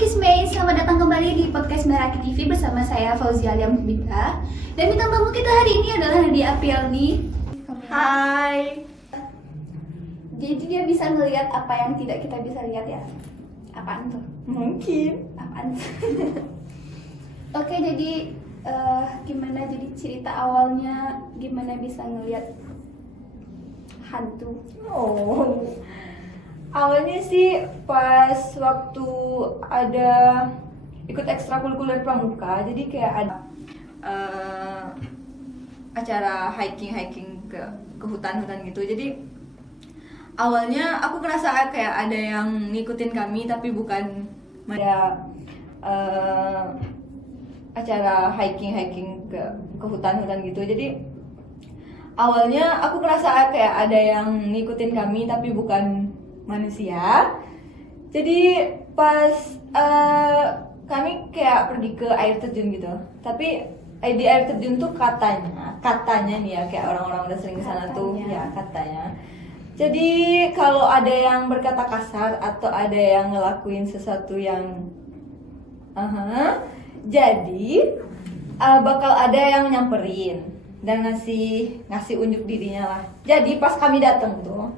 Kismei, selamat datang kembali di podcast Meraki TV bersama saya Fauzia Aliam Kubita. Dan bintang tamu kita hari ini adalah Nadia Aprialni. Hai. Jadi dia bisa ngelihat apa yang tidak kita bisa lihat ya. Apaan tuh? Mungkin. Apaan tuh? Oke, jadi gimana jadi cerita awalnya, gimana bisa ngelihat hantu? Oh. Awalnya sih pas waktu ada ikut ekstrakurikuler pramuka, jadi kayak ada acara hiking ke hutan-hutan gitu. Jadi awalnya aku ngerasa kayak ada yang ngikutin kami tapi bukan ada acara hiking ke hutan-hutan gitu. Jadi awalnya aku ngerasa kayak ada yang ngikutin kami tapi bukan manusia. Jadi pas kami kayak pergi ke air terjun gitu. Tapi di air terjun tuh katanya nih ya, kayak orang-orang udah sering ke sana tuh ya katanya. Jadi kalau ada yang berkata kasar atau ada yang ngelakuin sesuatu yang jadi bakal ada yang nyamperin dan ngasih unjuk dirinya lah. Jadi pas kami datang tuh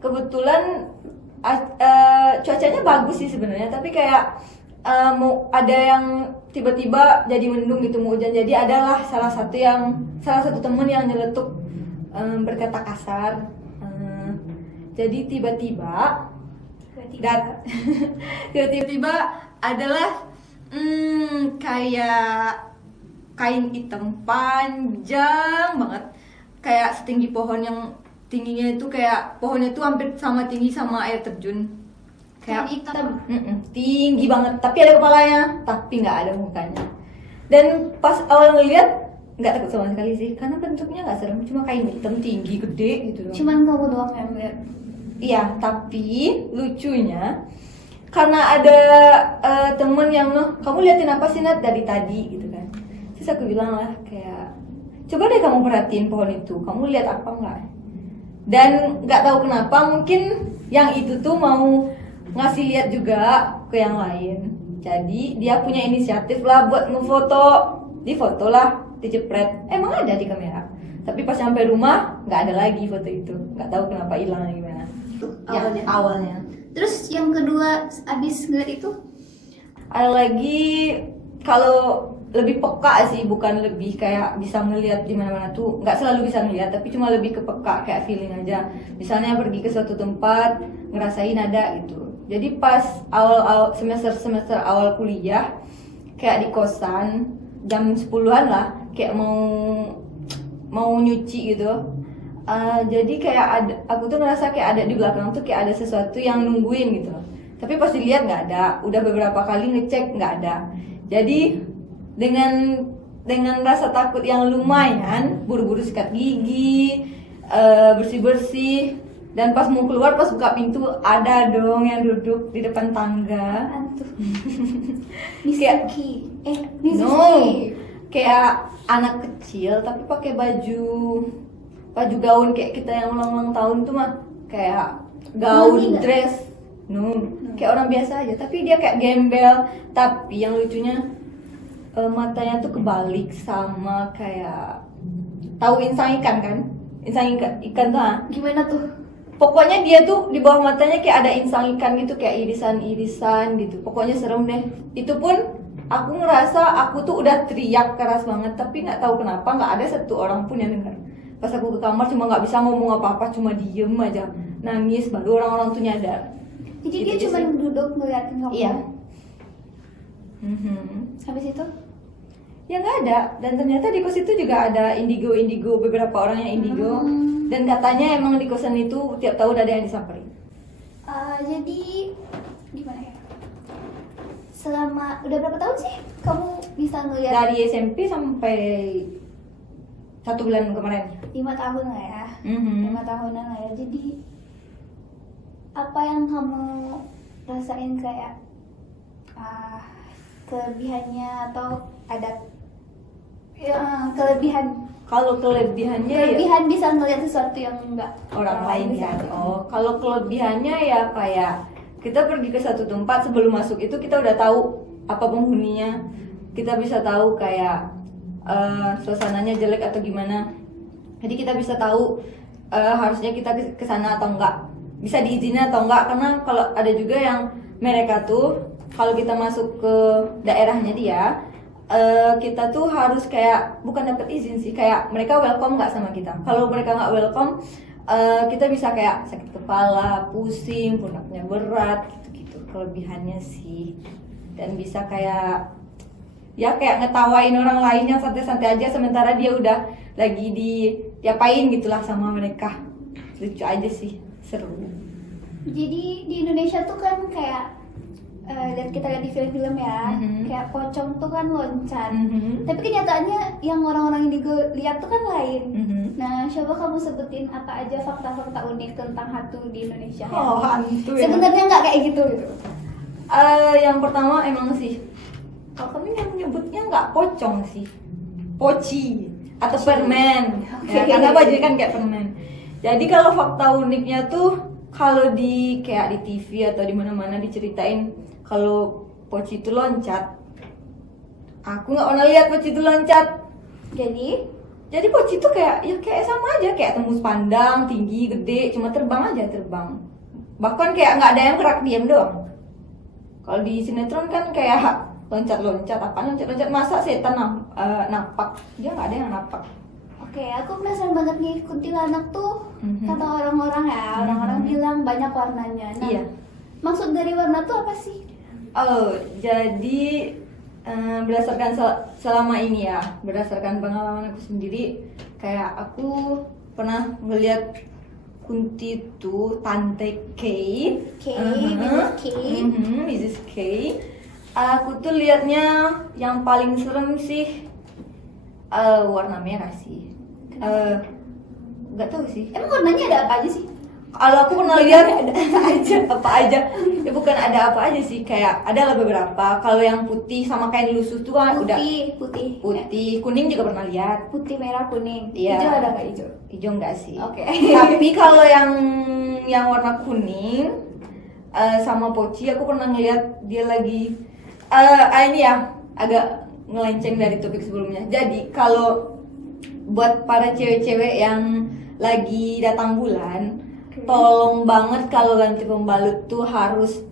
kebetulan cuacanya bagus sih sebenarnya, tapi kayak mau ada yang tiba-tiba jadi mendung gitu, mau hujan. Jadi adalah salah satu temen yang nyeletuk berkata kasar. Jadi tiba-tiba adalah kayak kain hitam panjang banget, kayak setinggi pohon, yang tingginya itu kayak pohonnya tuh hampir sama tinggi sama air terjun. Kayak hitam. Tinggi banget, tapi ada kepalanya, tapi nggak ada mukanya. Dan pas awal ngeliat nggak takut sama sekali sih, karena bentuknya nggak serem, cuma kain hitam tinggi gede gitu doang. Cuman kamu doang yang lihat. Iya, tapi lucunya karena ada temen yang kamu liatin apa sih Nat dari tadi gitu kan. Terus aku bilang lah kayak, coba deh kamu perhatiin pohon itu, kamu lihat apa nggak? Dan nggak tahu kenapa mungkin yang itu tuh mau ngasih lihat juga ke yang lain. Jadi dia punya inisiatif lah buat ngefoto, difoto lah, dicepret. Emang ada di kamera. Tapi pas sampai rumah nggak ada lagi foto itu. Nggak tahu kenapa hilang gimana. Awalnya. Terus yang kedua abis ngeliat itu? Ada lagi, kalau lebih peka sih, bukan lebih kayak bisa melihat di mana-mana tuh, nggak selalu bisa melihat, tapi cuma lebih ke peka, kayak feeling aja. Misalnya pergi ke suatu tempat, ngerasain ada gitu. Jadi pas awal semester awal kuliah, kayak di kosan jam 10-an lah, kayak mau nyuci gitu. Jadi kayak aku tuh ngerasa kayak ada di belakang tuh kayak ada sesuatu yang nungguin gitu. Tapi pas dilihat nggak ada. Udah beberapa kali ngecek nggak ada. Jadi dengan rasa takut yang lumayan, buru-buru sikat gigi, bersih-bersih, dan pas mau keluar, pas buka pintu ada dong yang duduk di depan tangga. Mizuki. Kayak anak kecil tapi pakai baju gaun kayak kita yang ulang tahun tuh mah, kayak gaun dress. Kayak orang biasa aja, tapi dia kayak gembel. Tapi yang lucunya matanya tuh kebalik sama kayak, tahu insang ikan kan? Insang ikan tuh Gimana tuh? Pokoknya dia tuh di bawah matanya kayak ada insang ikan gitu, kayak irisan-irisan gitu. Pokoknya serem deh. Itu pun aku ngerasa aku tuh udah teriak keras banget, tapi nggak tahu kenapa nggak ada satu orang pun yang dengar. Pas aku ke kamar cuma nggak bisa ngomong apa-apa, cuma diem aja, nangis. Baru orang-orang tuh nyadar. Jadi dia cuma duduk ngeliatin kamu? Iya. Habis itu? Ya nggak ada. Dan ternyata di kos itu juga ada indigo, beberapa orang yang indigo. Dan katanya emang di kosan itu tiap tahun ada yang disamperin. Jadi gimana ya? Selama udah berapa tahun sih kamu bisa ngeliat? Dari SMP sampai 1 bulan kemarin. 5 tahun lah ya. 5 tahunan lah ya. Jadi apa yang kamu rasain, kayak kelebihannya atau ada kelebihan? Kalau kelebihannya Kelebihan bisa ngeliat sesuatu yang enggak orang lain ya. Oh, kalau kelebihannya ya kayak kita pergi ke satu tempat, sebelum masuk itu kita udah tahu apa penghuninya, kita bisa tahu kayak suasananya jelek atau gimana. Jadi kita bisa tahu harusnya kita ke sana atau enggak, bisa diizinin atau enggak. Karena kalau ada juga yang mereka tuh kalau kita masuk ke daerahnya dia, kita tuh harus kayak bukan dapat izin sih, kayak mereka welcome nggak sama kita. Kalau mereka nggak welcome, kita bisa kayak sakit kepala, pusing, pundaknya berat, gitu-gitu kelebihannya sih. Dan bisa kayak ya kayak ngetawain orang lain yang santai-santai aja, sementara dia udah lagi diapain gitulah sama mereka. Lucu aja sih, seru. Jadi di Indonesia tuh kan kayak dan kita lihat di film-film ya, kayak pocong tuh kan loncat. Tapi kenyataannya yang orang-orang ini lihat tuh kan lain. Nah, coba kamu sebutin apa aja fakta-fakta unik tentang hantu di Indonesia. Oh, hantu ya. Sebenarnya nggak kayak gitu. Yang pertama emang sih, kalau kami yang menyebutnya nggak pocong sih, poci atau permen. Ya, karena bajunya kan kayak permen. Jadi kalau fakta uniknya tuh, kalau di kayak di TV atau di mana-mana diceritain kalau poci itu loncat. Aku nggak pernah lihat poci itu loncat. Jadi poci itu kayak ya kayak sama aja, kayak tembus pandang, tinggi, gede, cuma terbang aja, terbang. Bahkan kayak nggak ada yang gerak, diam doang. Kalau di sinetron kan kayak loncat-loncat, apa loncat-loncat, masa setan napak? Dia nggak ada yang napak. Oke, aku penasaran banget nih, kuntilanak tuh kata orang-orang ya, orang-orang bilang banyak warnanya. Nah, Iya. maksud dari warna tuh apa sih? Oh, jadi berdasarkan selama ini ya, berdasarkan pengalaman aku sendiri, kayak aku pernah melihat kunti itu Tante K, Mrs. K. Aku tuh liatnya yang paling serem sih warna merah sih. Nggak tahu sih. Emang warnanya ada apa aja sih? Kalau aku pernah lihat ada apa aja. Ya bukan ada apa aja sih, kayak ada lah beberapa. Kalau yang putih sama kain lusuh tuh kan udah Putih. kuning juga pernah lihat. Putih, merah, kuning. Iya. Hijau ada nggak hijau? Hijau enggak sih. Oke. Tapi kalau yang warna kuning sama poci, aku pernah ngeliat dia lagi ini ya agak ngelenceng dari topik sebelumnya. Jadi kalau buat para cewek-cewek yang lagi datang bulan, tolong banget kalau ganti pembalut tuh harus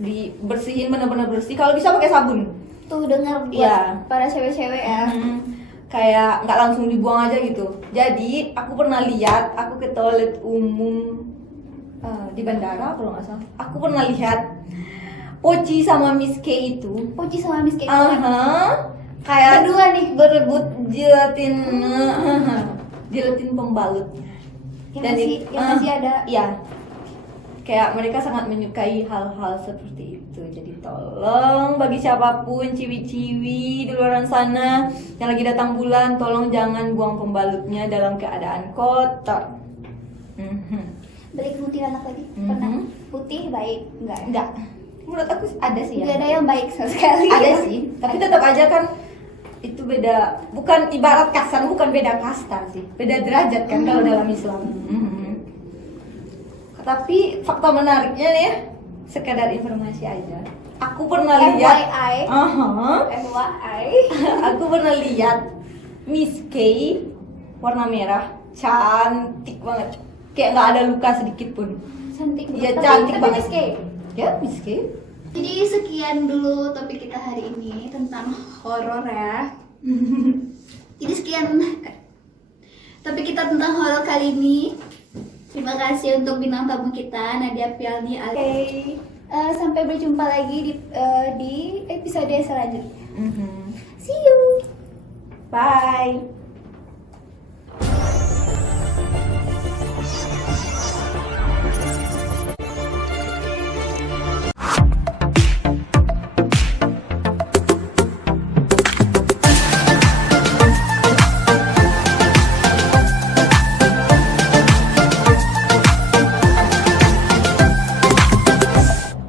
dibersihin benar-benar bersih. Kalau bisa pakai sabun. Tuh dengar buat Iya. para cewek-cewek ya. Kayak nggak langsung dibuang aja gitu. Jadi aku pernah lihat, aku ke toilet umum di bandara kalau nggak salah. Aku pernah lihat Poci sama Miss K itu. Poci sama Miss K. Kayak Berdua nih. berebut jelatin pembalut. Yang masih ada. Iya. Kayak mereka sangat menyukai hal-hal seperti itu. Jadi tolong bagi siapapun ciwi-ciwi di luar sana yang lagi datang bulan, tolong jangan buang pembalutnya dalam keadaan kotor. Balik kuntilanak lagi. Pernah putih baik enggak? Menurut aku ada sih ya. Nggak ada yang baik sama sekali. Ada sih, tapi tetap aja kan itu beda, bukan ibarat kasar, bukan beda kasta sih, beda derajat kan kalau dalam Islam. Tapi fakta menariknya nih ya, sekedar informasi aja. Aku pernah lihat FYI. aku pernah lihat Miss K warna merah, cantik banget. Kayak nggak ada luka sedikit pun. Cantik. Iya, Tapi- cantik tapi banget. Miss K. Ya, Miss K. Jadi sekian dulu topik kita hari ini tentang horor ya. Jadi sekian topik kita tentang horor kali ini. Terima kasih untuk bintang tamu kita Nadia Pialni. Sampai berjumpa lagi di episode selanjutnya. See you. Bye.